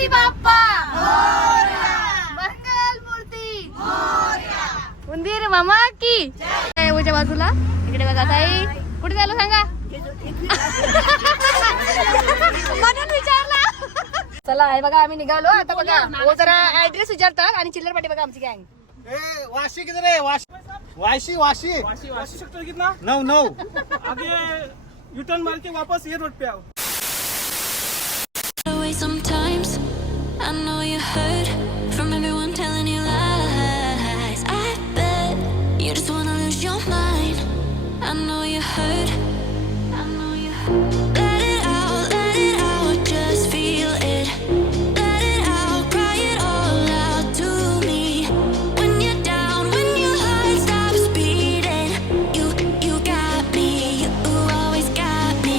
गणपती बाप्पा मंगल मूर्ती उंदीर मामा की उच्या बाजूला इकडे बघा ताई कुठे झालं सांगा म्हणून विचारला. चला आहे बघा आम्ही निघालो आता बघा वो जरा ऍड्रेस विचारतात आणि चिल्लर पाटी बघा आमची गँग. वाशी किधर है? वाशी वाशी वाशी सेक्टर कितना 9 आगे यू टर्न मार के वापस ये रोड पे आओ. Sometimes I know you heard from everyone telling you lies. I bet you just wanna lose your mind. I know you heard. I know you heard. Let it out, just feel it. Let it out, cry it all out to me. When you're down, when your heart stops beating, you got me, you always got me.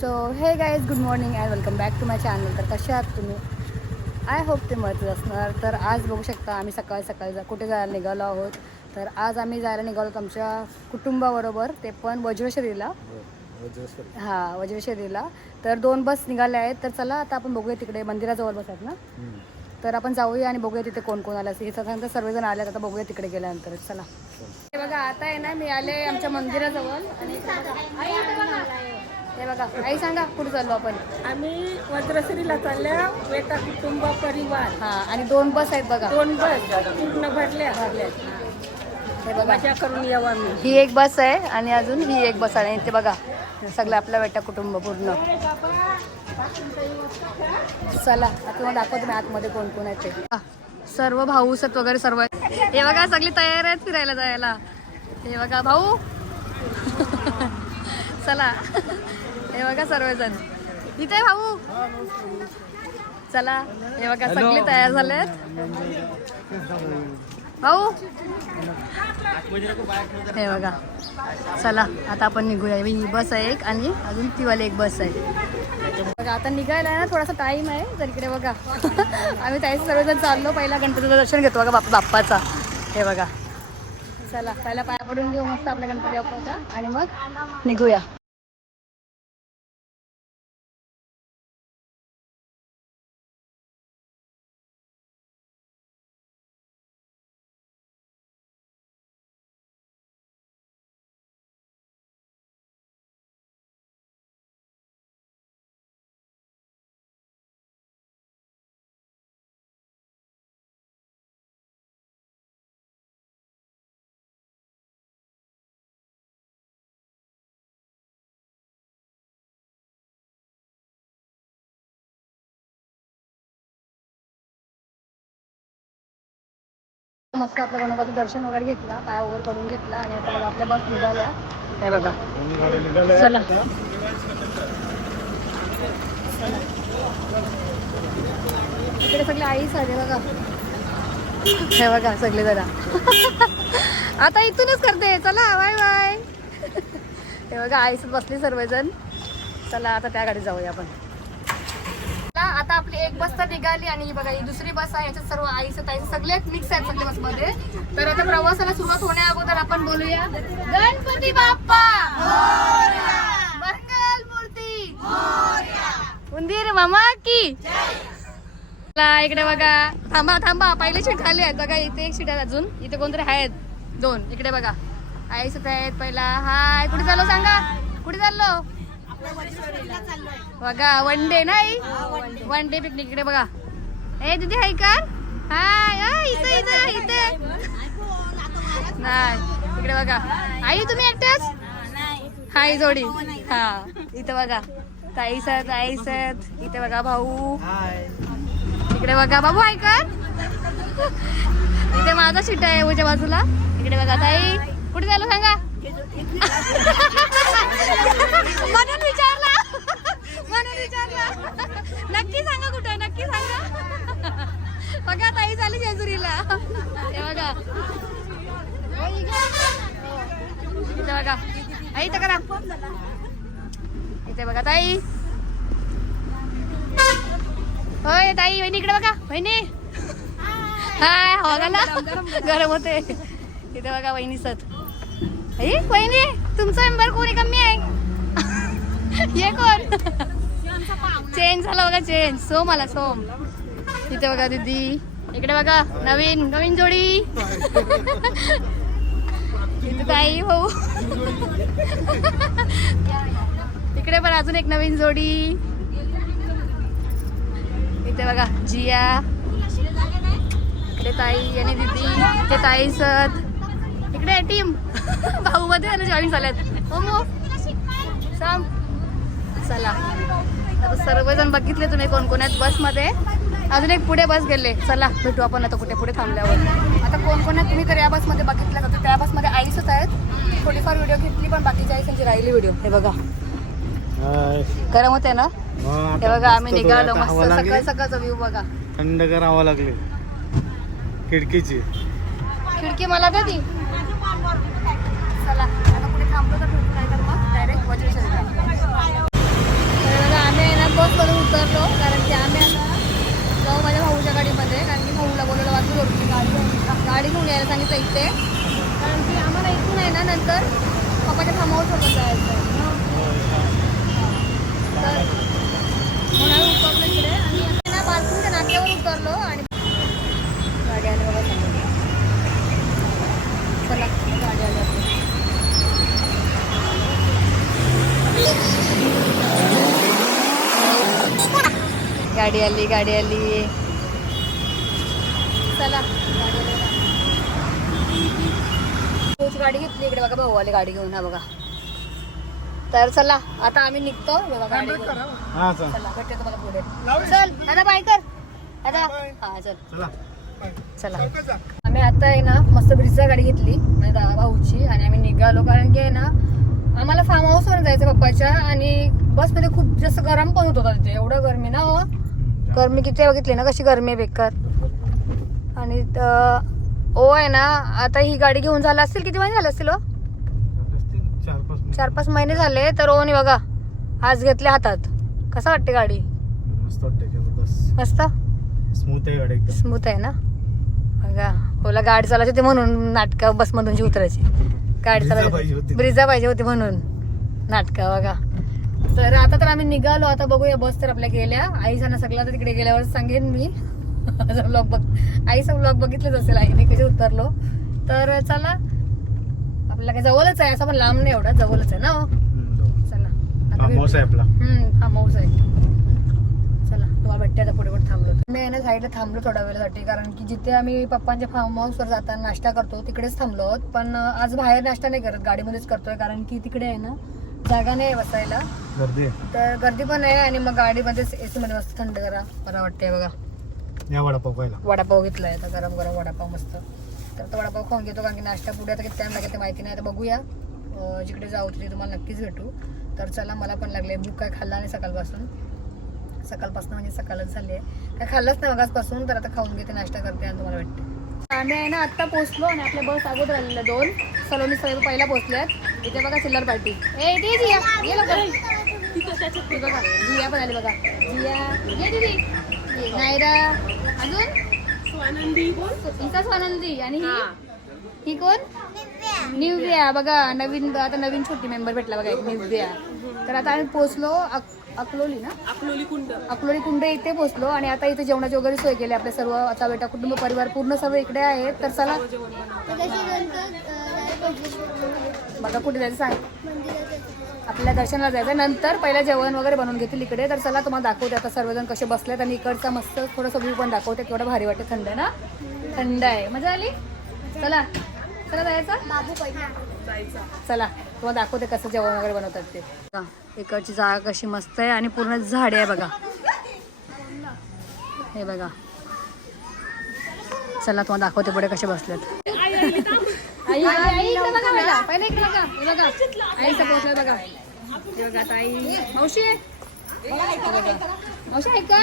So hey guys good morning and welcome back to my channel. तर कसे आहात तुम्ही? I hope ते मस्त असणार. तर आज बघू शकता आम्ही सकाळी कुठे जायला निघालो आहोत. तर आज आम्ही जायला निघालो आमच्या कुटुंबाबरोबर, ते पण वज्रश्रीला. हां वज्रश्रीला. तर 2 बस निघाल्या आहेत. तर चला आता आपण बघूया तिकडे मंदिराजवळ बस आहेत ना, तर आपण जाऊया आणि बघूया तिथे कोण कोण आलं असेल. हे सगळ्यांना सर्वजण आले आता बघूया तिकडे गेल्यानंतर. चला हे बघा आता आहे ना मी आले आमच्या मंदिराजवळ आणि हे बघा आई सांगा कुठे चाललो आपण? आम्ही वज्रश्रीला चालल्या वेटा कुटुंब परिवार. हां आणि 2 बस आहेत बघा. 2 बस पूर्ण भरल्या. हे बघा मजा करून यावं आम्ही. ही एक बस आहे आणि अजून ही एक बस आहे. ते बघा सगळं आपलं वेटा कुटुंब पूर्ण. चला आता तुम्हाला दाखवतो मी आतमध्ये कोण कोण आहेत ते. सर्व भाऊसत वगैरे सर्व आहेत. हे बघा सगळी तयार आहेत फिरायला जायला. हे बघा भाऊ चला हे बघा सर्वजण इथे भाऊ चला. हे बघा सगळे तयार झालेत भाऊ. हे बघा चला आता आपण निघूया. ही बस आहे एक आणि अजून ती वाली एक बस आहे बघा. आता निघायला आहे ना थोडासा टाईम आहे. तर इकडे बघा आम्ही त्याचे सर्वजण चाललो. पहिला गणपतीचं दर्शन घेतो बघा बाप्पाचा. हे बघा चला पहिला पाया पडून घेऊ मस्त आपल्या गणपती बाप्पाचा आणि मग निघूया. मस्त आपल्या गणपतीचं दर्शन वगैरे घेतला, पाया वगैरे करून घेतला आणि आता बघा आपल्या बस निघाल्या. हे बघा चला इकडे सगळे आईच आले बघा. हे बघा सगळे जरा आता इथूनच करते. चला बाय बाय. हे बघा आईच बसली सर्वजण. चला आता त्या गाडीत जाऊया आपण. आता आपली एक बस तर निघाली आणि ही बघा ही दुसरी बस आहे. याच्यात सर्व आईचं ताईचं सगळे मिक्स आहेत सगळे बसमध्ये. तर आता प्रवासाला सुरुवात होण्या अगोदर आपण बोलूया गणपती बाप्पा मंगल मूर्ती उंदीर मामा की. इकडे बघा थांबा पहिले सीट खाली आहेत बघा. इथे एक सीट आहे अजून. इथे कोणतरी आहेत 2. इकडे बघा आईच आहेत. पहिला हाय कुठे चाललो सांगा कुठे चाललो? बघा वन डे नाही वन डे पिकनिक. इकडे बघा ए दीदी हाय कर हाय इथे इथे इथे नाही. इकडे बघा आई तुम्ही एकट्याच हाय जोडी. हा इथे बघा ताई आहेत. इथे बघा भाऊ. इकडे बघा बाबू हाय कर. इथे माझा सीट आहे उच्या बाजूला. इकडे बघा ताई कुठे झालं सांगा म्हणून विचारला नक्की सांगा कुठे हे बघा इथे बघा आई इथं करा इथे बघा ताई होय ताई वहिनी इकडे बघा वहिनी हाय हवा गरम होते इथे बघा वहिनी सत वहिनी तुमचा मेंबर कोणी कमी आहे ये कोण चेंज झाला बघा चेंज सोम आला सोम इथे बघा दीदी इकडे बघा नवीन नवीन जोडी इथे ताई भाऊ इकडे पण अजून एक नवीन जोडी इथे बघा जिया इकडे ताई आणि दीदी इथे ताई सत इकडे टीम भाऊ मध्ये जॉईन झाल्यात हो मग सांग चला आता सर्वजण बघितले तुम्ही कोण कोण आहेत बसमध्ये अजून एक पुढे बस गेले चला भेटू आपण आता कुठे पुढे थांबल्यावर आता कोण कोण आहेत तुम्ही तर या बसमध्ये बघितलं का त्या बसमध्ये आईसच आहेत थोडीफार व्हिडिओ घेतली पण बाकीची आई त्यांची राहिली व्हिडिओ हे बघा गरम होते ना हे बघा आम्ही निघालो मस्त सकाळ सकाळचा व्ह्यू बघा थंडगार हवा लागली खिडकीची खिडकी मला द्या ती चला आता पुढे थांबलो तर भेटू नाही तर मग डायरेक्ट वज्रेश्वरीला आम्ही आहे ना बसवरून उतरलो कारण की आम्ही आता जाऊ माझ्या भाऊच्या गाडीमध्ये कारण की भाऊला बोलवलं वाचू करून गाडी घेऊन यायला सांगितलं इथे कारण की आम्हाला इथून आहे ना नंतर पप्पाच्या फार्म हाऊसवर जायचं तर म्हणून उतरलो इकडे आणि ना पार्किंगच्या नाक्यावर उतरलो आणि गाडी आली बघा चला गाडी आली गाडी आली चला गाडी घेतली इकडे बघा भाऊ आली गाडी घेऊन हा बघा तर चला आता आम्ही निघतो बघा गाडी चला भेटते तुम्हाला पुढे चल दादा बाय कर दादा हा चल चला आम्ही आता आहे ना मस्त ब्रिजचा गाडी घेतली म्हणजे दादा भाऊची आणि आम्ही निघालो कारण की आहे ना आम्हाला फार्म हाऊसवर जायचं पप्पाच्या आणि बसमध्ये खूप जास्त गरम पण होत होता तिथे एवढं गरमी ना हो गरमी किती बघितली ना कशी गरमी आहे बेकार आणि ओ आहे ना आता ही गाडी घेऊन झाला असतील किती महिने झाले असतील 4-5 महिने झाले तर ओनी बघा आज घेतले हातात कसं वाटते गाडी मस्त स्मूथ आहे ना बघा ओला गाडी चालायची होती म्हणून नाटका बसमधून उतरायची गाडी चालायची ब्रिजा पाहिजे होती म्हणून नाटका बघा तर आता तर आम्ही निघालो आता बघूया बस तर आपल्या गेल्या आईचा ना सगळा तर तिकडे गेल्यावर सांगेन मी ब्लॉग आईचा ब्लॉग बघितलंच असेल आईने कसे उतरलो तर चला आपल्याला काय जवळच आहे असं पण लांब नाही एवढा जवळच आहे ना चला फार्म हाऊस आहे चला तुम्हाला भेटते आता पुढे पुढे थांबलो मी आहे ना साईडला थांबलो थोड्या वेळासाठी कारण की जिथे आम्ही पप्पांच्या फार्म हाऊसवर जाताना नाश्ता करतो तिकडेच थांबलो आहोत पण आज बाहेर नाश्ता नाही करत गाडीमध्येच करतोय कारण की तिकडे आहे ना जागा नाही बसायला तर गर्दी पण आहे आणि मग गाडीमध्येच एसी मध्ये मस्त थंड करा बरं वाटतंय बघा या वडापाव घेतलाय आता गरम गरम वडापाव मस्त तर तो वडापाव खाऊन घेतो कारण की नाश्ता पुढे आता किती टाइम लागेल ते माहिती नाही आता बघूया जिकडे जाऊ तिथे तुम्हाला नक्कीच भेटू तर चला मला पण लागले भूक काय खाल्ला नाही सकाळपासून म्हणजे सकाळच झाली आहे काय खाल्लंच नाही मगाचपासून तर आता खाऊन घेते नाश्ता करते आणि तुम्हाला भेटते आम्ही आहे ना आत्ता पोहोचलो आणि आपल्या बस अगोदर आलेल्या 2 सलोनी साहेब पहिला पोहोचल्यात इथे बघा चिल्लर पार्टी ए जिया ये बघा जिया पण आली बघा जिया ये दीदी नायरा अजून स्वानंदी आणि ही कोण निव्या बघा नवीन छोटी मेंबर भेटला बघा एक निव्या तर आता आम्ही पोहोचलो अकलोली कुंड इथे पोहोचलो आणि आता इथे जेवणाची वगैरे सोय केली आपले सर्व आता बेटा कुटुंब परिवार पूर्ण सर्व इकडे आहेत तर चला बघा कुठे जायचं सांग आपल्या दर्शनाला जायचं नंतर पहिला जेवण वगैरे बनवून घेतील इकडे तर चला तुम्हाला दाखवते आता सर्वजण कसे बसलेत आणि इकडचा मस्त थोडंसं व्ह्यू पण दाखवते केवढं भारी वाटते थंड आहे ना थंड आहे मजा आली चला जायचं चला तुम्हाला दाखवते कसं जेवण वगैरे बनवतात ते इकडची जागा कशी मस्त आहे आणि पूर्ण झाडे आहे बघा हे बघा चला तुम्हाला दाखवते पुढे कसे बसलेत आईचं पोहोचलं बघा हे बघा ताई मावशी आहे मावशी ऐका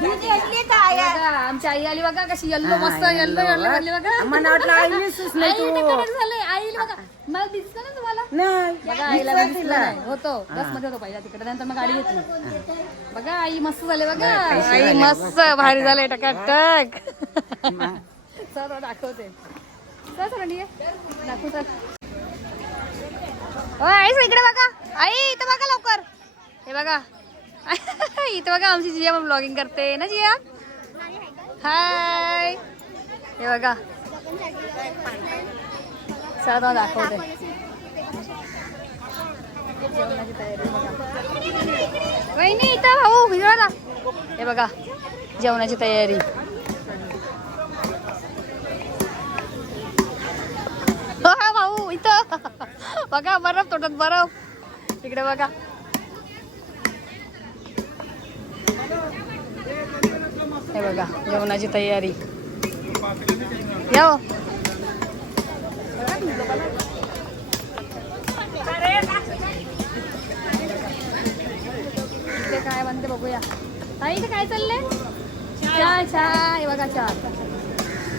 बघा, आमची आई आली बघा कशी येल्लो मस्त येल्लो येल्लो बनली बघा. मला वाटलं आईलीसच नाही तू. आईला कडक झालंय आईला बघा. मला दिसलं ना तुम्हाला नाही बघा आईला मी दिसलं नाही होतो बस मध्ये होतो पाहिजे तिकडे नंतर मग गाडी घेतली बघा आई मस्त झाले बघा आई मस्त भारी झाले टकाटक चल दाखवते चल चल दाखवू चल आई इकडे बघा आई इथं बघा लवकर हे बघा इथं बघा आमची जिया पण ब्लॉगिंग करते ना जिया हाय हे बघा चला तुम्हाला दाखवते जेवणाची तयारी बघा वहिनी इथं भाऊ भिजवा हे बघा जेवणाची तयारी हा भाऊ इथं बघा बर्फ तोटत बर्फ इकडे बघा हे बघा जेवणाची तयारी येऊ काय म्हणते बघूया ताई इथे काय चाललंय चहा चहा हे बघा चहा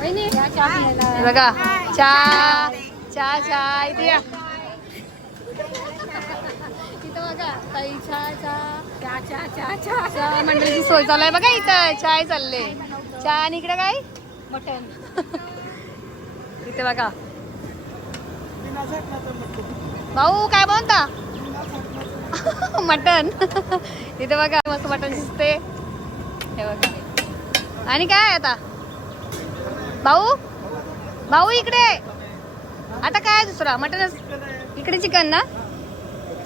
हे बघा चहा चहा चहा इथे या इथं बघा ताई चहा चहा चहा चहा चहा चहा मंडळीची सोय चालू आहे बघा इथं चहा चालले चहा आणि इकडे काय मटन इथे बघा भाऊ काय म्हणता मटन इथे बघा मस्त मटन शिजते हे बघा आणि काय आता भाऊ भाऊ इकडे आता काय दुसरा मटनच इकडे चिकन ना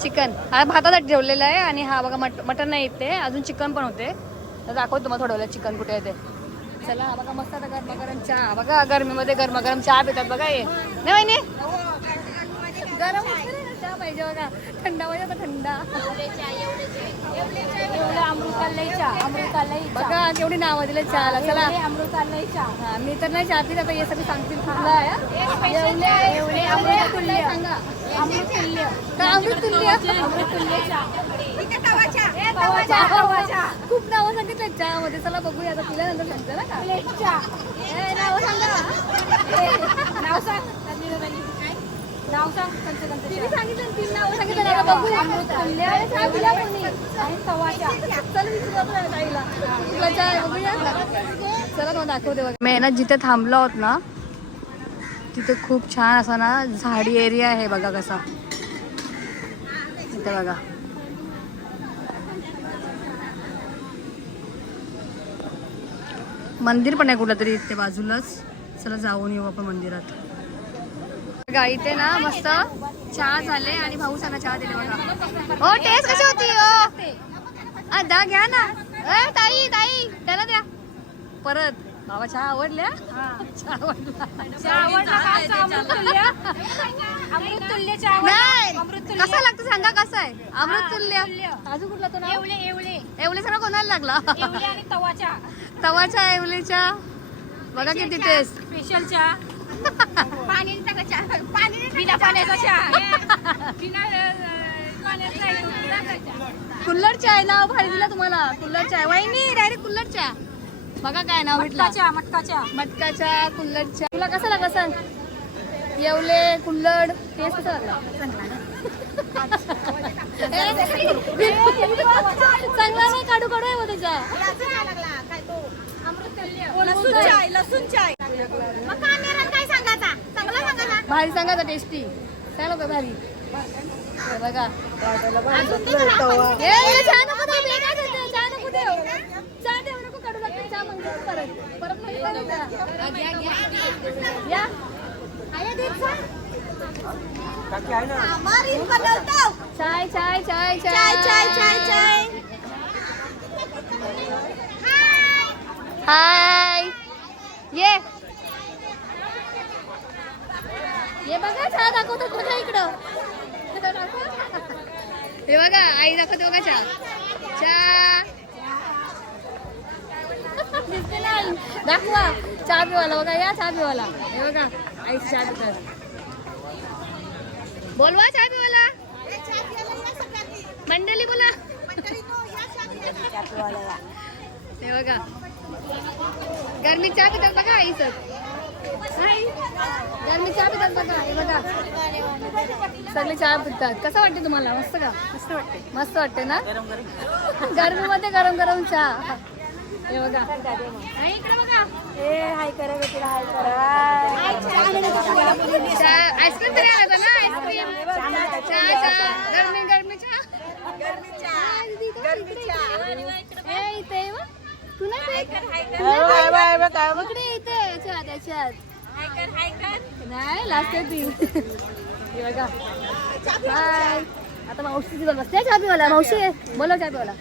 चिकन हा भातात ठेवलेला आहे आणि हा बघा मटन नाही येते अजून चिकन पण होते तर दाखवतो तुम्हाला थोडं वेळेला चिकन कुठे येते चला हा बघा मस्त आता गरम चहा बघा गरमीमध्ये गरम चहा पितात बघा हे नाही वहिनी गरम चहा पाहिजे बघा थंडा पाहिजे तर थंडा अमृतालय बघा केवढी नावं दिले चहाला चला अमृतालय चहा हा मी तर नाही चहा पित आता हे सगळी सांगतील सांगा खूप नावं सांगितलं चहामध्ये चला बघूया आता पिल्यानंतर सांगते ना का नाव सांगा नाव सांग नाव सांग तिने सांगितलं तीन नावं सांगितलं बघूया चला मग दाखवते बघा मेहनत जिथे थांबलो आहोत ना तिथे खूप छान असा ना झाडी एरिया आहे बघा कसा इथे बघा मंदिर पण आहे कुठं तरी इथे बाजूलाच चला जाऊन येऊ आपण मंदिरात बघा इथे ना मस्त चहा झाले आणि भाऊ सांगा चहा दिले बघा हो टेस्ट कशी होती हो दा घ्या ना ताई ताई त्याला द्या परत बाबा चहा आवडल्या चहा कसा लागतो सांगा कसा आहे अमृततुल्य अजून कुठला तो नाव येवले सगळं कोणाला लागला तवाच्या येवलेच्या बघा किती टेस्ट स्पेशल चहा पाणी बिना पाण्याचा चहा कुल्लड चाय नाव भारी दिला तुम्हाला कुल्लड चाय वहिनी डायरेक्ट कुल्लड चहा बघा काय नाव भेटलं मटका चहा कुल्लड चहा तुला कसं लागला सांग येवले कुल्लड टेस्ट कसा लागला चांगला नाही काढू काढू आहे त्याच्या लसूण चाय भारी सांगा टेस्टी काय लोक भारी बघा चाय चाय चाय चाय चाय चाय चाय हाय ये बघा चहा दाखवतो बघा इकडं हे बघा आई दाखवते बघा चहा दाखवा चहा पिवाला बघा या चहा पिवाला हे बघा आई चहा पितात बोलवा चहा पिवाला मंडळी बोला हे बघा गरमी चहा पितात बघा आई सर गरमी चहा पितात बघा हे बघा सगळे चहा पितात. कसं वाटते तुम्हाला? मस्त का? मस्त वाटते ना गरमीमध्ये गरम गरम चहा. हे बघा इकडे बघा आईस्क्रीम तरी आला ना आईस्क्रीम चहा गरमी गरमी चहा इथे तू नाही इकडे इथे त्याच्यात नाही लास्ट ती हे बघा बाय. आता मावशी बसते चहा पिवाला. मावशी बोलव चहा पिवाला.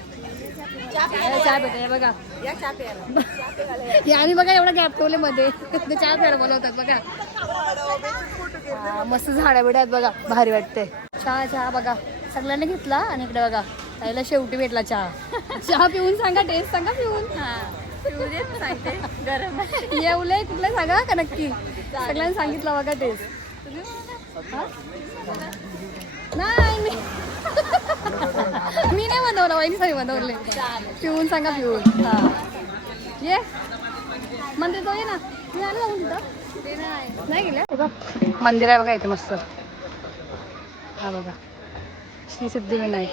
चहा पिते हे बघा आणि बघा एवढा गॅप ठेवले मध्ये ते चहा प्यायला बोलवतात बघा. मस्त झाडा बिडा आहेत बघा भारी वाटते. चहा बघा सगळ्यांनी घेतला आणि इकडे बघा त्याला शेवटी भेटला चहा. चहा पिऊन सांगा टेस्ट सांगा पिऊन सांगते गरम येऊले कुठला सांगा का नक्की सगळ्यांनी सांगितलं बघा टेस्ट. नाही मी नाही बनवलं वहिनी सगळी बनवले. पिऊन सांगा पिऊन ये मंदिर जाऊ ये ना मी आलं जाऊन तिथं नाही गेले बघा मंदिर आहे बघा इथे मस्त. हा बघा श्री सिद्धिविनायक.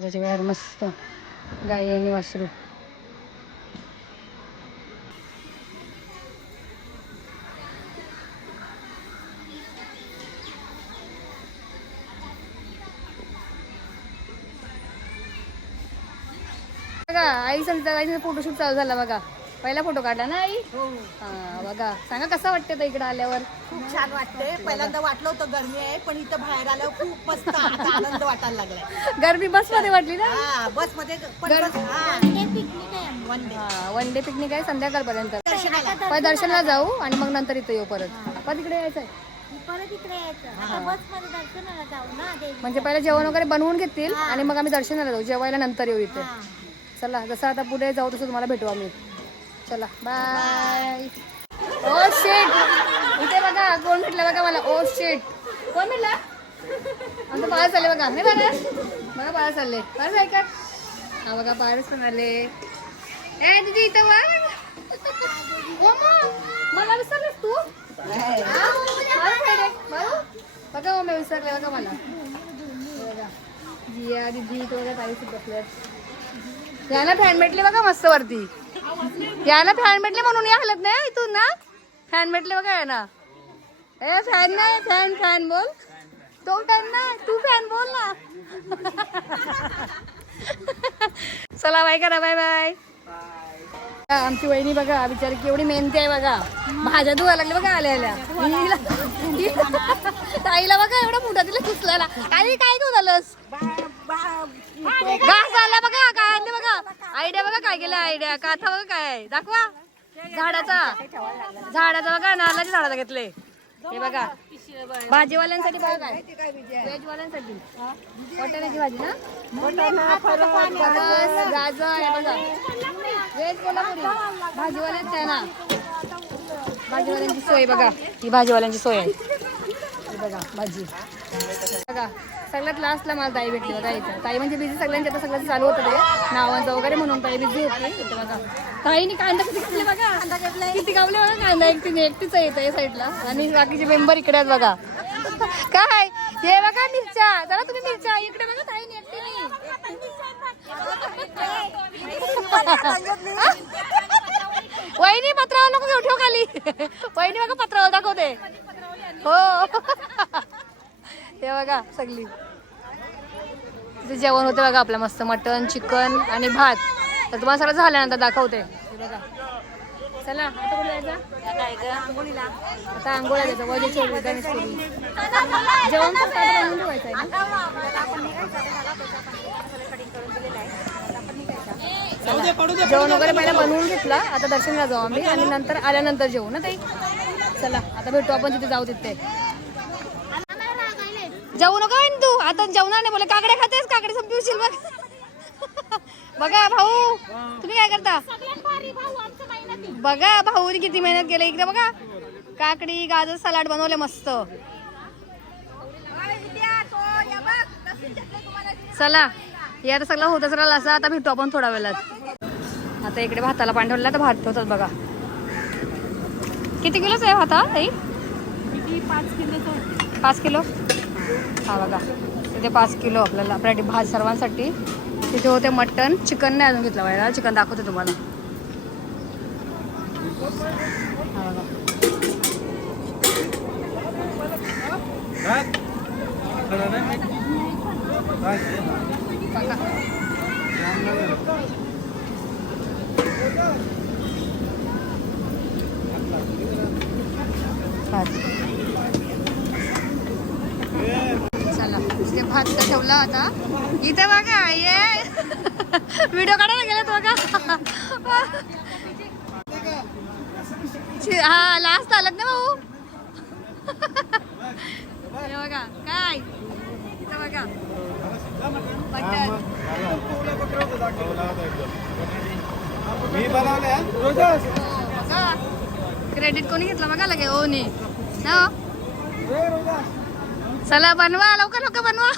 त्याच्या वेळात मस्त गाई आणि वासरू. बघा आई संगीता आईचा फोटोशूट चालू झाला बघा. पहिला फोटो काढला ना आई? हा बघा सांगा कसं वाटतं तर इकडे आल्यावर? खूप छान वाटते. पहिल्यांदा वाटलं होतं गरमी आहे पण इथं बाहेर आल्यावर खूप मस्त आता आनंद वाटायला लागलाय. गरमी बस मध्ये वाटली ना? हा बस मध्ये वन डे पिकनिक आहे संध्याकाळपर्यंत. पहिले दर्शनाला जाऊ आणि मग नंतर इथं येऊ परत. परत इकडे यायचं आहे म्हणजे पहिला जेवण वगैरे बनवून घेतील आणि मग आम्ही दर्शनाला जाऊ. जेवायला नंतर येऊ इथे. चला जसं आता पुढे जाऊ तसं तुम्हाला भेटू आम्ही. चला बाय. ओ शेट इथे बघा कोण भेटलं बघा मला. ओ शेट कोण भेटला? आमचं पाळ चालले बघा. नाही पारस बघा पाळ चालले. पारस ऐका हा बघा पारस पण आले. ए तुझी इथं वा मला विसरलेस तू? बघा मग मी विसरले बघा मला. बघा जिया दिदी तो बघा ताई सुद्धा बसल्यात. याला फॅन भेटले बघा मस्त वरती. याला फॅन भेटले म्हणून या हलत नाही इथून ना. फॅन भेटले बघा या ना. ए फॅन नाही फॅन फॅन बोल. तो फॅन ना तू फॅन बोल ना. चला बाय करा बाय बाय. आमची वहिनी बघा बिचारी केवढी मेहनती आहे बघा. भाज्या धुवा लागले बघा आल्या आल्या. ताईला बघा एवढा मोठा तिला सुचलेला. आई काय धुवून आलंस? घास आला बघा. काय आणले बघा. आयडिया बघा काय केलं. आयडिया काथा बघा काय आहे दाखवा. झाडाचा बघा नारळाच्या झाडाचा घेतले. हे बघा भाजीवाल्यांसाठी बघा काय व्हेजवाल्यांसाठी वाटाण्याची भाजी ना. गाजर हे बघा व्हेज कोल्हापुरी भाजीवाल्यांच आहे ना. भाजीवाल्यांची सोय बघा. ही भाजीवाल्यांची सोय आहे. बघा भाजी बघा. सगळ्यात लास्टला मला ताई भेटली बघा इथं. ताई म्हणजे बिझी सगळ्यांच्या आता सगळ्यांचं चालू होतं ते नावांचं वगैरे म्हणून ताई बिझी होती इथे बघा. ताईने कांदा किती घेतले बघा. किती गावले बघा कांदा. एकटीच येतं या साईडला आणि बाकीचे मेंबर इकडे आहेत बघा. काय हे बघा मिरच्या. जरा तुम्ही मिरच्या इकडे बघा. ताईने एकटीने वहिनी पत्रावर नको घेऊ ठेव खाली. वहिनी बघा पत्रावर दाखवते. हो हे बघा सगळी जेवण होते बघा आपलं मस्त मटन चिकन आणि भात. तर तुम्हाला सगळं झाल्यानंतर दाखवते. हे बघा चला आता कुठे जायचं? आता आंघोळ्या द्यायचं वजेची जेवण पण बनवून ठेवायचं आहे ना. जेवण वगैरे पहिला बनवून घेतला. आता दर्शनला जाऊ आम्ही आणि नंतर आल्यानंतर जेवू ना ताई. चला आता भेटू आपण तिथे जाऊ. तिथे जाऊ नका तू आता जेवणार नाही बोले. काकडे खातेस काकडे संपवशील बघ. बघा भाऊ तुम्ही काय करता बघा. भाऊनी किती मेहनत केली. इकडे बघा काकडी गाजर सलाड बनवले मस्त. चला या आता सगळं होतच राहिलं असं. आता भेटू आपण थोडा वेळात. आता इकडे भाताला पाणी ठेवलं तर भात ठेवतात बघा. किती किलोच आहे भाता ताई? 5 किलो. हा बघा तिथे 5 किलो आपल्याला आपल्या भात सर्वांसाठी. तिथे होते मटन. चिकन नाही अजून घेतलं पाहिजे. चिकन दाखवते तुम्हाला. हा बघा चला इथे भात तर ठेवला आता. इथे बघा ये व्हिडिओ काढायला गेलेत बघा. हा लास्ट आलात ना भाऊ. हे बघा काय इथं बघा मटन. मी बनवले बघा क्रेडिट कोणी घेतलं बघा लगे. ओ नी ना. चला बनवा लवकर लवकर बनवा.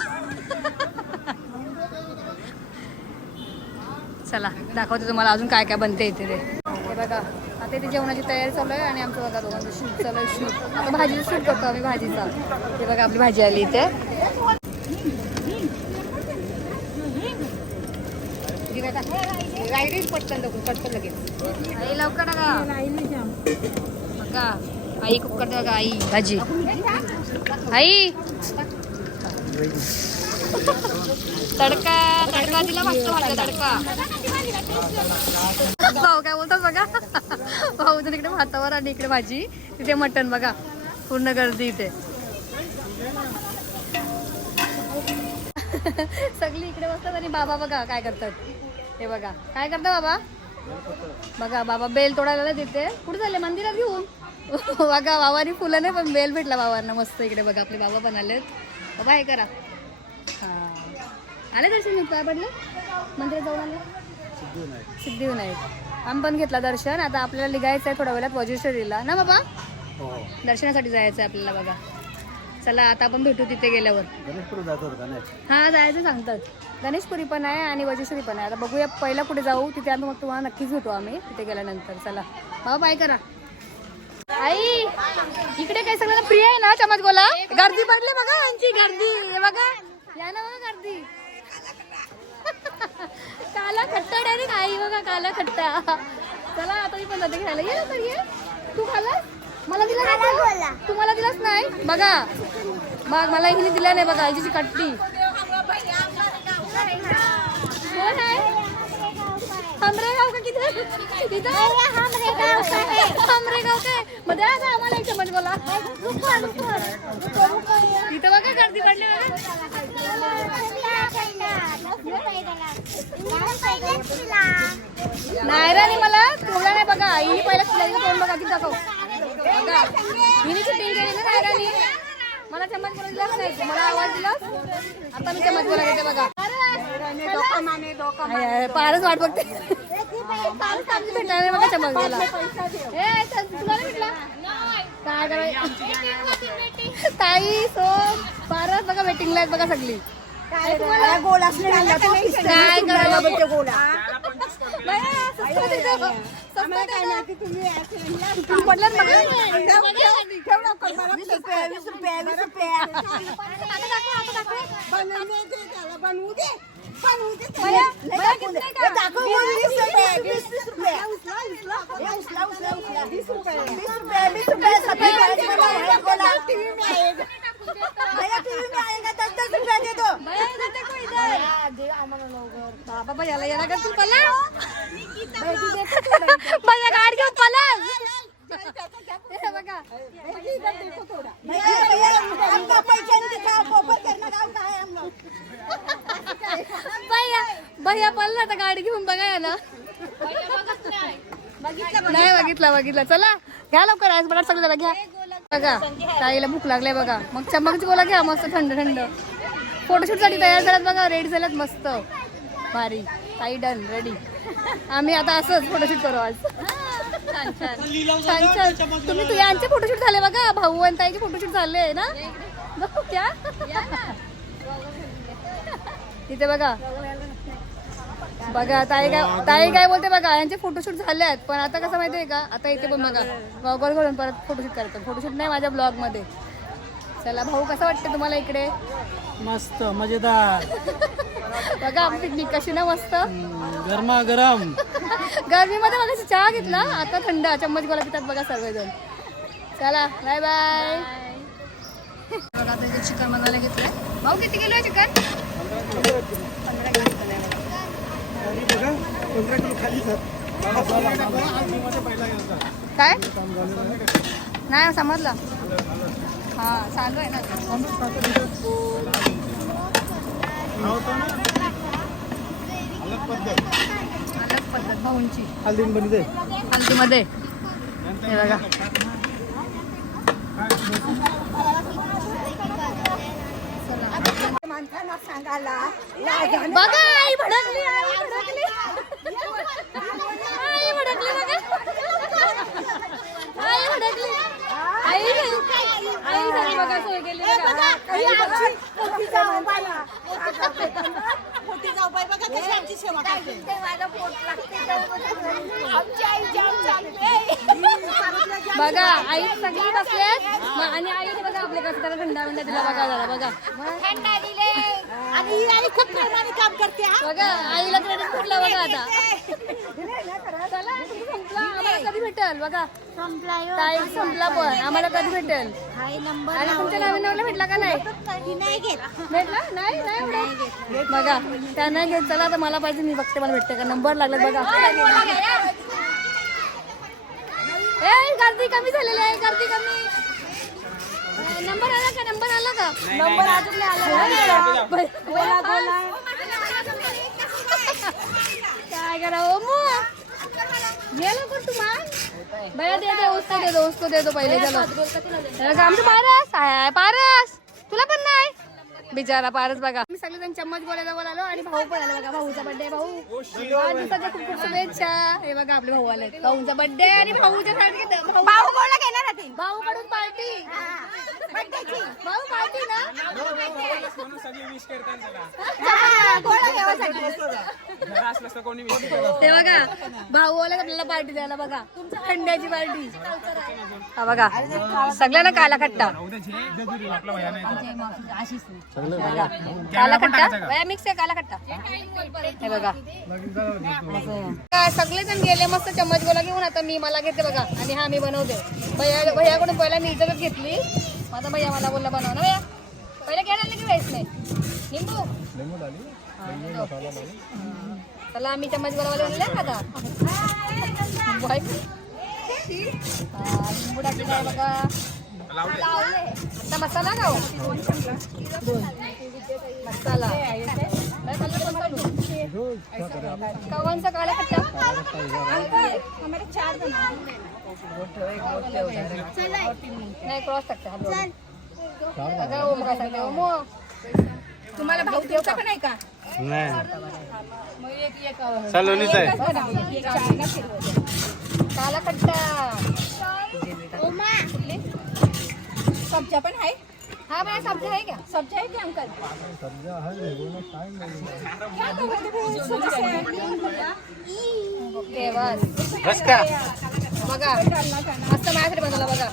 चला दाखवते तुम्हाला अजून काय काय बनते इथे ते. हे बघा आता इथे जेवणाची तयारी चालू आहे आणि आमचं बघा दोघांचं शूट चालू आहे. शूट आता भाजीचं शूट करतो आम्ही भाजीचा. हे बघा आपली भाजी आली इथे. पटकन लगेच आई लवकर बघा. आई कुक करते बघा. आई भाजी आई तडका तडका दिला मस्त वाटलं तडका. भाऊ काय बोलतात बघा. भाऊ तर इकडे भातावर आणि इकडे भाजी. तिथे मटण बघा. पूर्ण गर्दी इथे. सगळी इकडे बसतात आणि बाबा बघा काय करतात. हे बघा काय करता बाबा. बघा बाबा बेल तोडायला तिथे. कुठे चालले मंदिरात घेऊन. बघा बाबांनी फुलं नाही पण बेल भेटला बाबांना मस्त. इकडे बघा आपले बाबा पण आलेत. बाबा हे करा. हा आले दर्शन घेतलं पडलं मंदिरात जाऊन आले. सिद्धिविनायक आम्ही पण घेतला दर्शन. आता आपल्याला निघायचं आहे थोड्या वेळात वज्रेश्वरीला ना बाबा. दर्शनासाठी जायचं आहे आपल्याला बघा. चला आता आपण भेटू तिथे गेल्यावर. हा जायचं सांगतात. गणेशपुरी पण आहे आणि वज्रेश्वरी पण आहे. आता बघूया पहिला कुठे जाऊ. तिथे आम्ही मग तुम्हाला नक्कीच भेटू आम्ही तिथे गेल्यानंतर. चला बाबा बाय करा. आई इकडे काय सगळ्यांना प्रिय आहे ना चमचगोला. गर्दी पडली बघा यांची गर्दी. हे बघा या ना बघा गर्दी. काला खट्टा डायरेक्ट आई बघा काला खट्टा. चला आता मी पण जाते खायला. ये ना ये. तू खाल्लास मला दिला नाही. तुम्हाला दिलाच नाही बघा. मग मला हिने दिला नाही बघा. हिची कट्टी कोण आहे. हमरेगाव का किती हमरेगाव काय मध्ये आम्हाला एक चमच बोला. इथं बघा गर्दी पडली नायराने मला ठेवला नाही बघा. हिने पहिला तोंड बघा किती दाखव बघा. हिने शूटिंग केली ना नायराने. मला चमच बोला दिलाच नाही. मला आवाज दिलास. आता मी चमच बोला घेते बघा. पारच वाट बघते. भेटणार बघा चमच बोला. तुला नाही भेटला काय करायचं ताई. सो पारच बघा वेटिंगला आहेत बघा सगळी. काय करायला गोला पडलं बाबा याला याला कर तू पला. माझ्या गाडी घेऊन पला. हे बघा भैया पडला तर गाडी घेऊन बघा ना. नाही बघितला चला घ्या लवकर आईस बटाट सगळं जरा घ्या. बघा ताईला भूक लागलाय बघा. मग चमकची गोला घ्या मस्त थंड थंड. फोटोशूट साठी तयार झाल्यात बघा. रेडी झाल्यात मस्त भारी. ताई डन रेडी. आम्ही आता असंच फोटोशूट करू आज. छान तुम्ही यांचे फोटोशूट झाले बघा. भाऊ आणि ताईचे फोटोशूट झाले ना. बघू क्या तिथे बघा ताई काय बोलते बघा. यांचे फोटोशूट झाले आहेत पण आता कसं माहितीये का आता इथे पण बघा गॉगल घालून परत फोटोशूट करतात. फोटोशूट नाही माझ्या ब्लॉग मध्ये. चला भाऊ कसं वाटतं तुम्हाला इकडे. मस्त मजेदार. बघा पिकनिक कशी ना मस्त गरमागरम. गरमीमध्ये बघा चहा घेतला आता थंड चम्मच गोला पितात बघा सर्वजण. चला बाय बाय. बघा आता इथे चिकन बनवायला घेतलंय. भाऊ किती किलो आहे चिकन. 15 किलो चिकन आहे काय नाही समजलं. हा चालू आहे ना. अलग पद्धत भाऊंची हल्दीमध्ये हे बघा. माणसांना सांगायला बघा आई भडकली बघा. आई झाली बघा. सोय केली मोठी जाऊ बाई बघा कशी आमची सेवा करते. बघा आई सगळी बसल्यात आणि आई बघा आपल्या कसं त्याला थंडा दिला बघा जरा बघा. आणि ही आई खूप प्रेमाने काम करते. बघा आईला क्रेडिट कुठला बघा आता. चला संपला आम्हाला कधी भेटेल बघा. ताई संपला पण आम्हाला कधी भेटेल. आणि तुमच्या नवीन नवला भेटला का नाही भेटला नाही बघा त्या नाही घेत. चला आता मला पाहिजे मी बघते मला भेटते का. नंबर लागला बघा. गर्दी कमी झालेली आहे. गर्दी कमी. नंबर आला का नंबर अजून काय करा गेलो कर तू मान भैया उसको दे दो पहिले. चलो आमचं पारस तुला पण नाही बिचारा पारस बघा. मी सगळेजण चम्मच बोलायला आलो आणि भाऊ पण आला बघा. भाऊचा बर्थडे. भाऊ वाढदिवसाच्या खूप खूप शुभेच्छा. हे बघा आपले भाऊ आले. भाऊचा बर्थडे आणि भाऊच्या भाऊ कडून पार्टी. भाऊ पार्टी ना ते बघा भाऊ आला आपल्याला पार्टी द्यायला बघा. थंड्याची पार्टी. हा बघा सगळ्यांना काला खट्टा काला खट्टा मिक्स आहे. काला खट्टा हे बघा. सगळेजण गेले मस्त चम्मच गोला घेऊन. आता मी मला घेते बघा आणि हा मी बनवते. भैयाकडून पहिला मी इज्जतच घेतली. आता भैया मला बोलला बनव ना भैया. पहिला घ्यायला की वेळेस नाही लिंबू चला आम्ही चम्मच गोलावाले बनले आता. लिंबू टाकलेला आहे बघा. आता मसाला का मसाला कवांचा काला खट्टा नाही क्रॉस टाकता. तुम्हाला भाऊ देवता पण आहे का. काला खट्टा सब्जा पण आहे. हाँ भैया सब्जा है क्या. सब्जा है क्या अंकल. ओके बस का बघा मस्त माझ्यासाठी बनवला बघा.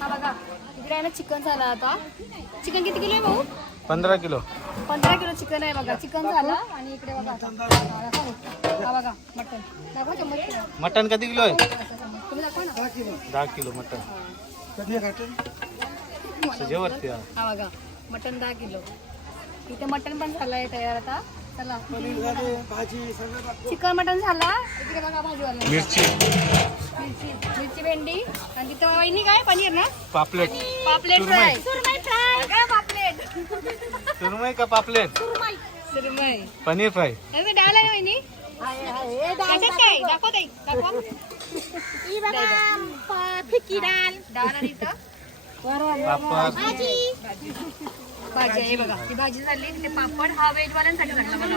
हा बघा इकडे आहे ना चिकन झालं. आता चिकन किती किलो आहे भाऊ. 15 किलो. 15 किलो चिकन आहे बघा. चिकन झालं आणि इकडे बघा आता हा बघा मटन दाखवा. चम्मच मटन किती किलो आहे. तुम्ही दाखवा ना. 10 किलो मटन. सजेवरती हा बघा मटन 10 किलो. इथे मटन पण झालंय तयार. आता चला पनीर झाले भाजी सगळं टाकतो. चिकन मटन झाला. इकडे बघा भाजीवाला मिरची मिरची भेंडी आणि तिथं वहिनी काय पनीर ना पापलेट पापलेट फ्राय सुरमई फ्राय काय पापलेट सुरमई का पापलेट सुरमई पनीर फ्राय अरे डाल आहे वहिनी त्याच्यात काय दाखव ताई दाखव फिक्की डाल डाळ आणि इथं पापड भाजी आहे बघा ती भाजी झाली तिथे पापड हा व्हेज वाल्यांसाठी सगळा बघा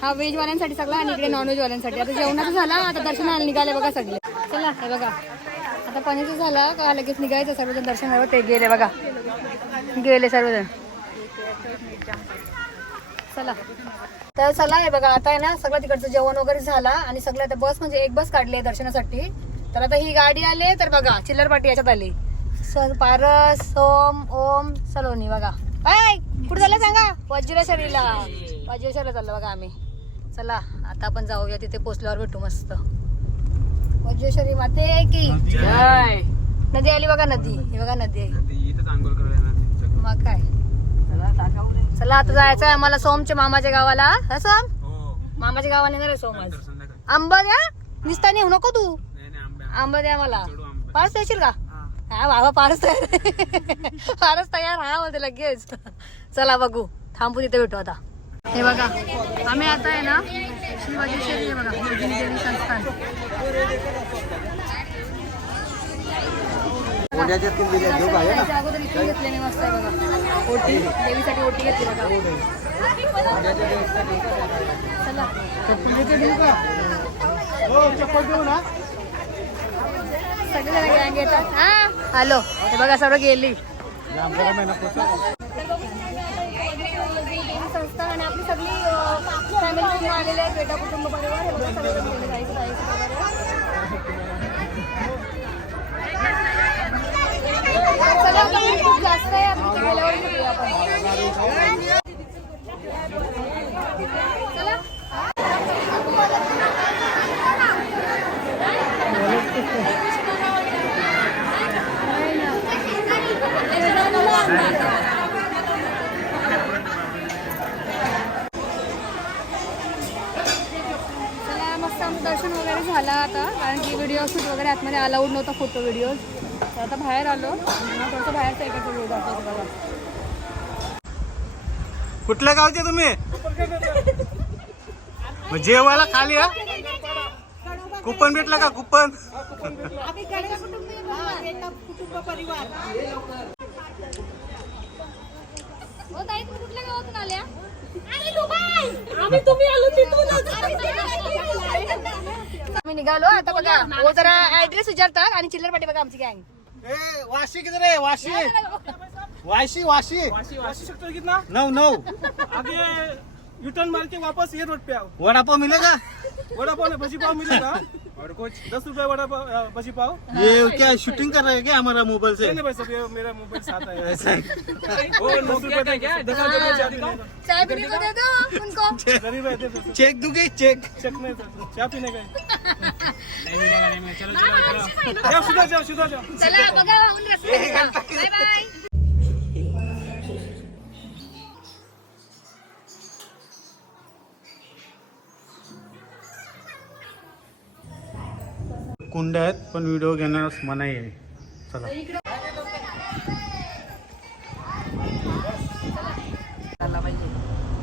हा व्हेज वाल्यांसाठी सगळा आणि इकडे नॉनव्हेज वाल्यांसाठी आता जेवणाचं झाला आता दर्शनाला निघाले बघा सगळे चला हे बघा आता पनीरचं झालं का लगेच निघायचं सर्वजण दर्शनाला ते गेले बघा गेले सर्वजण चला तर चला हे बघा आता आहे ना सगळं तिकडचं जेवण वगैरे झाला आणि सगळं आता बस म्हणजे एक बस काढली आहे दर्शनासाठी तर आता ही गाडी आली तर बघा चिल्लर पाटी याच्यात आली पारस सोम ओम सलोनी बघा काय कुठे झालं सांगा वज्रेश्वरीला चाललं बघा आम्ही चला आता आपण जाऊया तिथे पोचल्यावर भेटू मस्त वज्रेश्वरी माते की नदी आली बघा नदी ही बघा नदी आहे मग काय चला आता जायचं आहे आम्हाला सोमच्या मामाच्या गावाला हा सोम मामाच्या गावाला येणार आहे सोम आज आंबा द्या निसता नेऊ नको तू आंबा द्या मला पारस येशील का हा बाबा पारस तयार हा होते लगेच चला बघू थांबू तिथे भेटू आता हे बघा आम्ही आता आहे ना श्री वज्रेश्वरी हे बघा योगिनी देवी संस्थान अगोदर इथे घेतल्याने मस्त आहे बघा ओटी देवीसाठी ओटी घेतली बघा चला सगळे जण गँग येतात हा हॅलो हे बघा सर्व गेली संस्था आणि आपली सगळी फॅमिली आलेले आहेत बेटा कुटुंब परिवार हे बघा सगळे गेले जायचं चला खूप जास्त आहे आपण तिथे गेल्यावर भेटूया आपण चला चला मस्त आमचं दर्शन वगैरे झालं आता कारण की व्हिडिओ शूट वगैरे आतमध्ये अलाउड नव्हता फोटो व्हिडिओ तर आता बाहेर आलो थोडंसं बाहेर साईडचा व्हिडिओ दाखवतो बघा कुठल्या गावचे तुम्ही जेवायला खाली या कुपन भेटला का कुपन कुटुंब परिवार हो ताई तुम्ही कुठल्या गावातून आल्या आम्ही निघालो आता बघा हो जरा ऍड्रेस विचारतात आणि चिल्लर पाटी बघा आमची गँग ए वाशी किधर है वाशी वाशी वाशी वाशी सेक्टर कितना 9 आगे यूटर्न मार के वापस ये रोड पे आओ. वड़ा पाव मिलेगा वड़ा पाव भजी पाव मिलेगा और कुछ 10 रुपए वड़ा पाव भजी पाव. ये क्या शूटिंग कर रहे हैं क्या हमारा मोबाइल से नहीं भाई साहब ये मेरा मोबाइल साथ है. ऐसा है वो 10 रुपए क्या देखा चाय पीने को दे दो उनको गरीब है दे चेक दूंगी चेक चेक नहीं था चाय पीने का चलो जाओ सुधा जाओ. चला बघा वाहून रस्ता बाय बाय. कुंड आहेत पण व्हिडिओ घेण्यास मनाई आहे. चला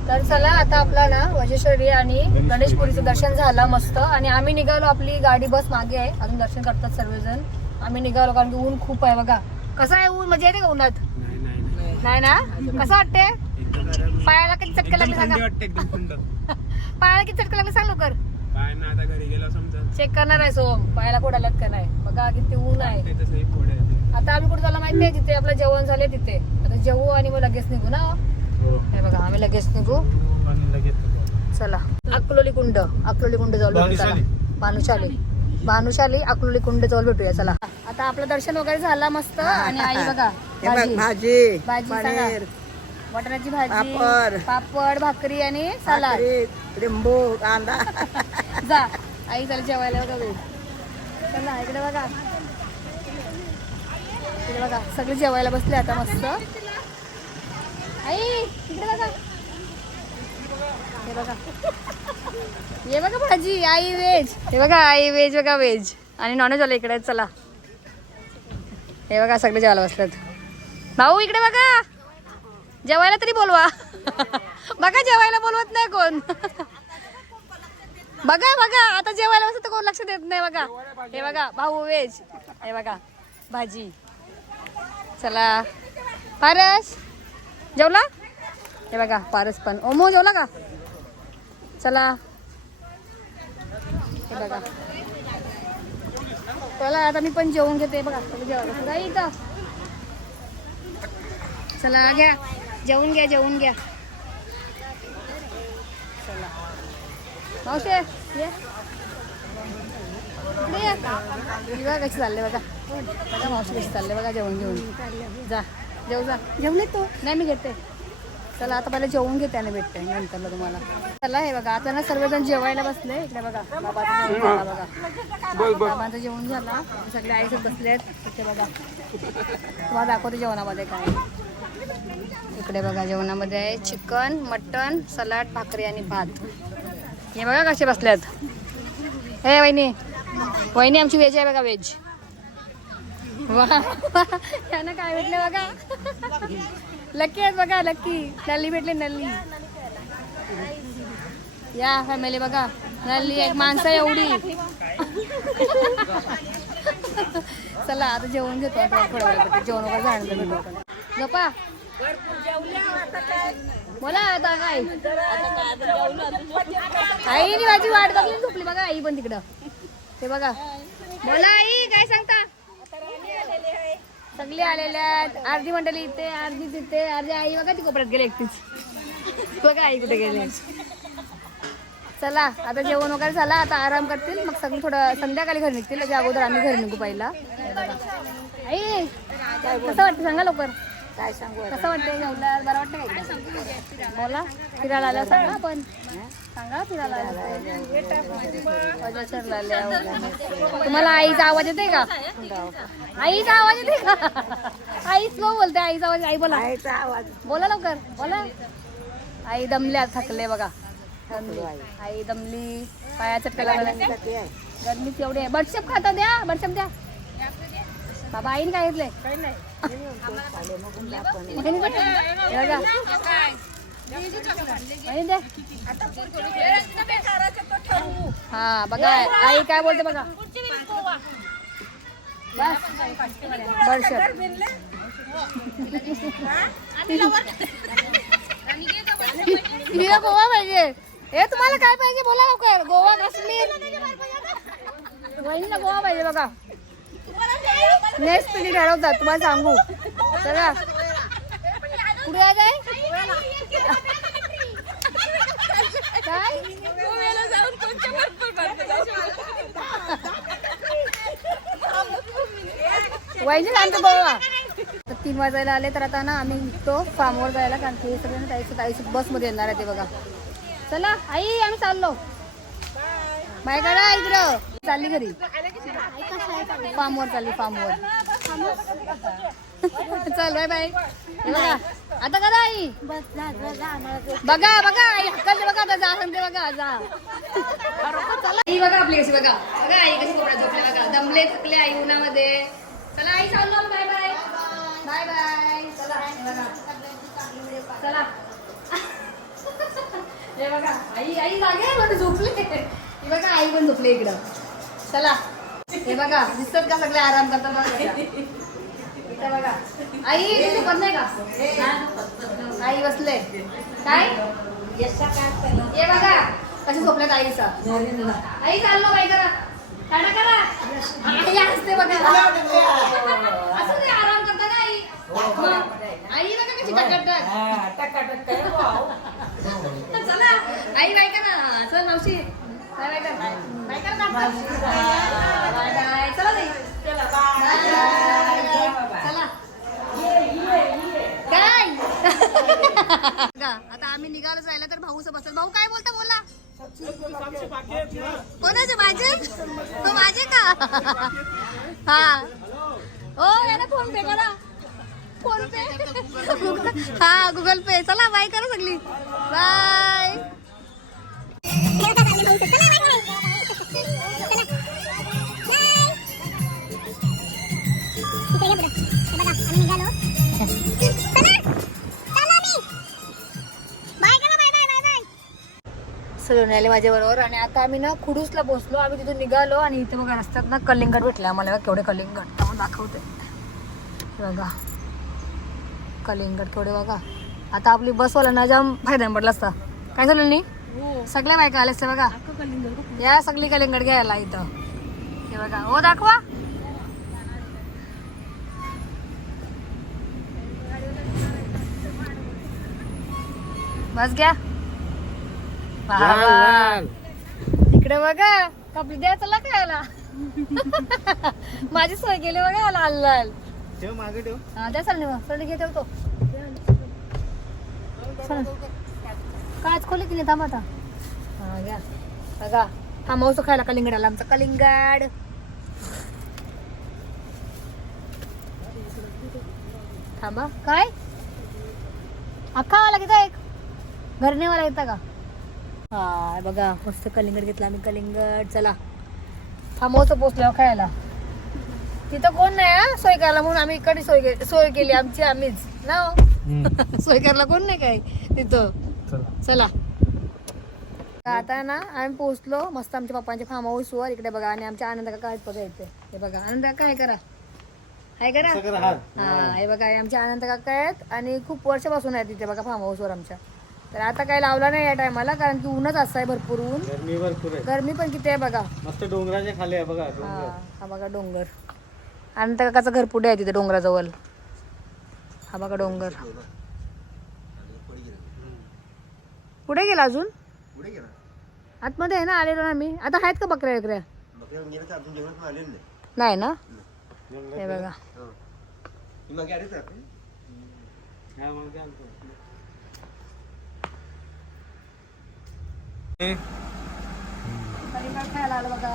तर चला आता आपला ना वज्रेश्वरी आणि गणेशपुरीचं दर्शन झालं मस्त आणि आम्ही निघालो आपली गाडी बस मागे आहे अजून दर्शन करतात सर्वजण आम्ही निघालो कारण की ऊन खूप आहे बघा कसं आहे ऊन म्हणजे येते का उन्हात नाही ना कसं वाटते पायाला किती चटका लागले सांगा पायाला किती चटका लागले सांग लवकर चेक करणार आहे सोम पायाला फोडायलात का नाही बघा किती ऊन आहे आता आम्ही कुठे झालं माहितीये जिथे आपलं जेवण झाले तिथे आता जेवू आणि मग लगेच निघू ना हे बघा आम्ही लगेच निघू चला अकलोली कुंड जवळ भानुशाली अकलोली कुंड जवळ भेटूया चला आता आपलं दर्शन वगैरे झालं मस्त आणि आई बघा भाजी सांगा वाटाण्याची भाजी पापड भाकरी आणि सलाड लिंबू कांदा जा आई चला जेवायला बघा वेळ चला इकडे बघा सगळे जेवायला बसले आता मस्त आई इकडे बघा, हे बघा, हे बघा भाजी, आई व्हेज, हे बघा आई व्हेज, बघा व्हेज आणि नॉनव्हेज आलं इकडे. चला हे बघा सगळे जेवायला बसतात. भाऊ इकडे बघा, जेवायला तरी बोलवा. बघा जेवायला बोलवत नाही कोण. बघा बघा आता जेवायला बसत तर कोण लक्ष देत नाही. बघा हे बघा भाऊ व्हेज, हे बघा भाजी. चला पारस जेवला, हे बघा पारस पण. ओमो जेवला का? चला हे बघा, चला आता मी पण जेवून घेते. बघा जेवायला इथं. चला घ्या जेवून घ्या, जेवून घ्या. चला मावशे ये इकडे ये. बघा कशी चालले बघा, बघा मावशी कशी चालले बघा, जेवण घेऊन जा. जेव जा. जेवले तो नाही मी घेते. चला आता पहिला जेवून घेते आणि भेटते नंतरला तुम्हाला. चला हे बघा आता ना सर्वजण जेवायला बसले. इकडे बघा बाबाचं जेवण झाला, बघा बाबांचं जेवण झाला, सगळे आईसोबत बसले आहेत इथे. बघा तुम्हाला दाखवते जेवणामध्ये काय. इकडे बघा जेवणामध्ये आहे चिकन, मटन, सलाड, भाकरी आणि भात. हे बघा कसे बसल्यात. हे वहिनी, वहिनी आमची व्हेज आहे बघा, व्हेज. वा त्यांना काय भेटले बघा, लकी आहेत बघा, लकी नल्ली भेटली, नल्ली. या फॅमिली बघा, नल्ली एक माणसं एवढी. चला आता जेवण घेतो, थोड्या वेळ जेवण वगैरे झालं गप्पा. बोला आता काय, आईने माझी वाट बघली झोपली बघा. आई पण तिकडं, ते बघा. बोला आई काय सांगता. सगळे आलेल्या आहेत, अर्धी मंडळी इथे, अर्धी तिथे, अर्धी आई बघा ती कोपऱ्यात गेली एकटीच. बघा आई कुठे गेली. चला आता जेवण वगैरे झाला, आता आराम करतील, मग सगळं थोडं संध्याकाळी घरी निघतील. त्याच्या अगोदर आम्ही घरी निघू पहिला. आई कसं वाटतं सांगा लवकर. काय सांगू, कसं वाटतंय जेवल्यावर, बरं वाटतं का एकदा. बोला फिरायला आल्या सांगा, आपण सांगा फिरायला तुम्हाला आईचा आवाज येते का. आईचा आवाज येते का. आई स्लो बोलते, आईचा आवाज. आई बोला, आईचा आवाज बोला लवकर बोला. आई दमल्या, थकले बघा, आई दमली, पाया चटका लागला, गरमीच एवढी आहे. बडशेप खाता द्या, बडशेप द्या बाबा. आईने काय घेतलंय. हा बघा आई काय बोलते बघा. बडशेप हिला गोवा पाहिजे. हे तुम्हाला काय पाहिजे बोला लवकर. गोवा, काश्मीर, वहिनीला गोवा पाहिजे बघा. नेक्स्ट पिढी ठरवतात तुम्हाला सांगू. चला पुढे आहे काय वहिनी सांगतो गोवा. 3 वाजायला आले तर आता ना आम्ही निघतो फार्मवर जायला, कारण ते सगळे ताईच बसमध्ये येणार आहे ते बघा. चला आई आम्ही चाललो. बाय करा इकडं, चालली घरी फार्मवर, चालली फार्मवर. चल बाय बाय. बघा आता करा आई, बघा बघा आई हक्काचे बघा, आता जा सांगते बघा, जा. चला आई बघा आपली कशी बघा, बघा आई कशी कोपऱ्यात झोपले बघा, दमले थकले आई उन्हामध्ये. चला आई चाललो, बाय बाय बाय बाय. चला चला हे बघा आई, आई जागे म्हणजे झोपले. हे बघा आई पण झोपले इकडं. चला हे बघा दिसतात का सगळे आराम करतात बघा. इथं बघा आई झोपत नाही का. आई बसले काय, हे बघा कशी झोपल्यात आईचा. आई चाललो काय करा, टाटा करा. आई असते बघा, असं ते आराम करता का आई. आई बघा कशी टकटक. चला आई बाय करा. चल मावशी बाय बाय कर, बाय कर बाय बाय. चला ताई, चला काय. आता आम्ही निघालो जायला तर भाऊ बसतात. भाऊ काय बोलता बोला. कोणाचे माझे, तो माझे का. हा हो याला फोन पे करा. फोन पे हा गुगल पे. चला बाय करा सगळी. बाय. सलोनी आले माझ्याबरोबर आणि आता आम्ही ना खुडूसला पोहोचलो. आम्ही तिथून निघालो आणि इथे बघा रस्त्यात ना कलिंगड भेटले आम्हाला. केवढे कलिंगड त्यामुळे दाखवते बघा. कलिंगड केवढे बघा. आता आपली बसवाला ना जाम फायदा पडला असता. काय झालं नाही सगळ्या बायका आल्या असत्या बघा. या सगळी कलिंगड घ्यायला इथं. हे बघा. हो दाखवा. बस घ्या. इकडे बघा कपडे द्या चला खायला. माझी सोय केली बघा लाल लाल. ठेव मागे ठेव. हा द्या चालणे मग सगळी घेते तो. काच खोली की नाही थांब आता. हा घ्या बघा. हा मावसं खायला कलिंगड आला आमचा कलिंगड. थांबा काय अख्खा वाला घेता एक घरनेवाला येता का. हा बघा मस्त कलिंगड घेतला आम्ही कलिंगड. चला थांबवचं पोचल्यावर खायला. तिथं कोण नाही हा सोय करायला म्हणून आम्ही इकडे सोय केली आमची आम्हीच ना. सोय करायला कोण नाही काय तिथं. चला आता ना आम्ही पोहोचलो मस्त आमच्या पप्पांच्या फार्म हाऊस वर. इकडे बघा आणि आमच्या आनंद काका आहेत बघा इथे. हे बघा आनंद काका काय करा हाय करा. हा हे बघा आमचे आनंद काका आहेत आणि खूप वर्षापासून आहेत इथे बघा फार्म हाऊस वर आमच्या. तर आता काही लावला नाही या टायमाला कारण की ऊनच असं आहे भरपूर ऊन. गरमी भरपूर आहे. गरमी पण किती आहे बघा. मस्त डोंगराच्या खाली आहे बघा. हा बघा डोंगर. आनंद काकाचं घर पुढे आहे तिथे डोंगराजवळ. हा बघा डोंगर. पुढे गेला अजून आतमध्ये आहे ना. आलेलो ना मी. आता आहेत का बकऱ्या वगैरे नाही ना. हे बघा कलिंगड खायला आलं बघा.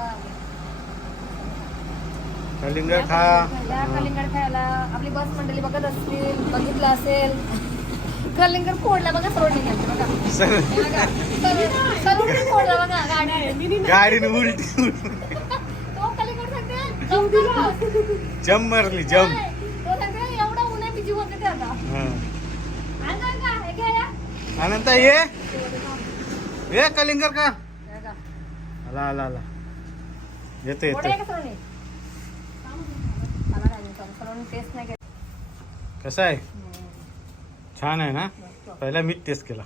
कलिंगड खा. कलिंगड खायला आपली बस मंडळी बघत असतील बघितलं असेल. कलिंगड फोडला बघा सोडली बघा. फोडला बघा गाडीने उलटी तो कलिंगड सांगते जम मारली जम. तो सांगते एवढा उन्हाची जीव होते आता. अनंत ये कलिंगड का. आला आला आला येतो येतो. टेस्ट नाही कसं आहे छान आहे ना. पहिला मीच टेस्ट केला.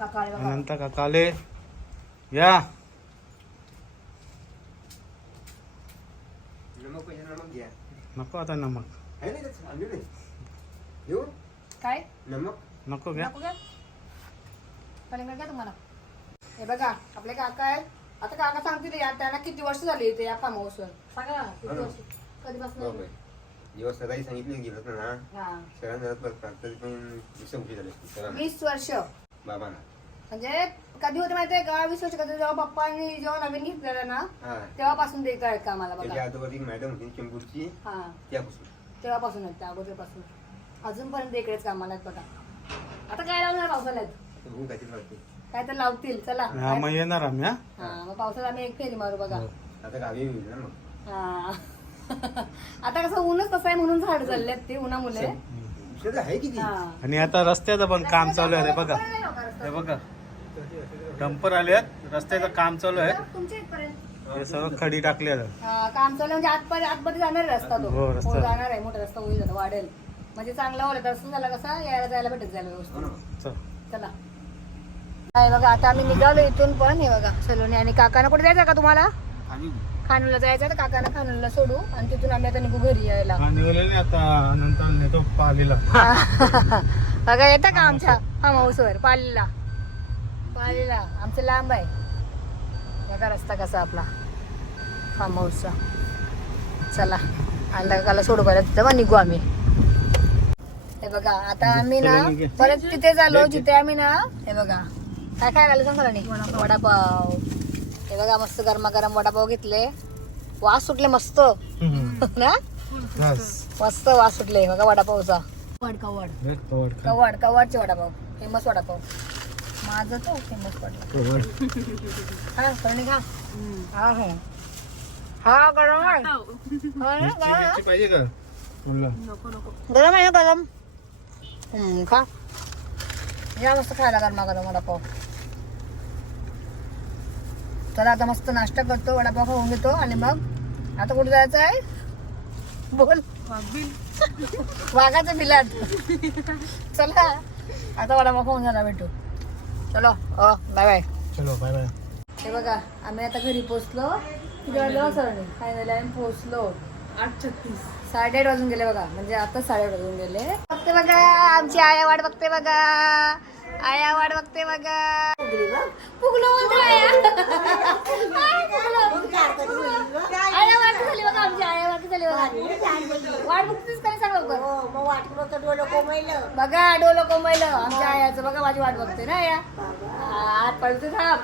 अनंत काकाले या. नको आता नमक काय नको घ्या. कलिंगड घ्या तुम्हाला. हे बघा आपले काका आहेत. आता काका सांगतील या त्यांना किती वर्ष झाली इथे या फार्म हाऊस वर. सांगा किती वर्ष कधीपासून. दिवस सकाळी सांगितलं गेलं होतं ना. हा पण 20 वर्ष बाबांना म्हणजे कधी होते माहितीये का. 20 वर्ष कधी जेव्हा पप्पांनी जेव्हा नवीन घेतलेलं ना तेव्हापासून देत आहेत का आम्हाला बघा. त्याच्या आजोबा एक मॅडम होती चेंबूरची. हा त्यापासून तेव्हापासून आहेत त्या अगोदरपासून अजूनपर्यंत इकडेच कामाला आहेत बघा. आता काय लावणार पावसाळ्यात काय तर लावतील. चला हा मग येणार आम्ही. हा मग पावसाळ्यात आम्ही एक फेरी मारू बघा. आता गावी होईल ना मग. हा आता कसं ऊनच कसं आहे म्हणून झाड चालले ते उन्हामुळे. आहे किती. आणि आता रस्त्याचं पण काम चालू आहे. बघा हे बघा डंपर आले आहेत. रस्त्याचं काम चालू आहे. तुमच्या इथपर्यंत हे सर्व खडी टाकली आहे. काम चालू म्हणजे आतमध्ये जाणार आहे रस्ता तो. हो, रस्ता. हो, जाणार आहे. मोठा रस्ता होईल आता वाढेल म्हणजे चांगला होईल. रस्ता झाला कसा यायला जायला भेटत जायला व्यवस्थित. चल. चला काय बघा आता आम्ही निघालो इथून पण. हे बघा सलोनी आणि काकांना कुठे जायचं का तुम्हाला. खानूला जायचं तर काकांना खानूला सोडू आणि तिथून आम्ही आता निघू घरी यायला. आता नंतर नेतो पालीला. बघा येतं का आमच्या फार्म हाऊस वर पालीला. पालीला आमचं लांब आहे. बघा रस्ता कसा आपला फार्म हाऊसचा. चला आणि काकाला सोडू परत तिथं मग निघू आम्ही. हे बघा आता आम्ही ना परत तिथे झालो जिथे आम्ही ना. हे बघा काय काय घालू सांग मला नाही. वडापाव. हे बघा मस्त गरमागरम वडापाव घेतले. वास सुटले मस्त ना. मस्त वास सुटले बघा वडापावचा. कवडचे वडापाव, फेमस वडापाव माझा तो फेमस पडला. हा करणे खा. हा हा हा गरम आहे. पाहिजे का गरम आहे ना गरम. खा या मस्त खायला गरमा गरम वडापाव. चला आता मस्त नाश्ता करतो, वडापाव खाऊन घेतो आणि मग आता कुठे जायचं आहे बोल. वाघाचं बिलाट. चला आता वडापाव खाऊन झाला भेटू. चलो बाय बाय. चलो बाय बाय. हे बघा आम्ही आता घरी पोहोचलो. किती वाजलं सर फायनली आम्ही पोहोचलो. 8:36. 8:30 वाजून गेले बघा, म्हणजे आता 8:30 वाजून गेले. बघते बघा आमची आया वाट बघते बघा. आया वाट बघते बघा. फुगलो म्हणतो आया. आया वाट झाली बघा आमची. आया वाट झाली बघा. वाट बघतेच काय सांग लवकर. बघा डोलं कोंबलं आमच्या आयाचं. बघा माझी वाट बघते ना आया. हात पडते थांब.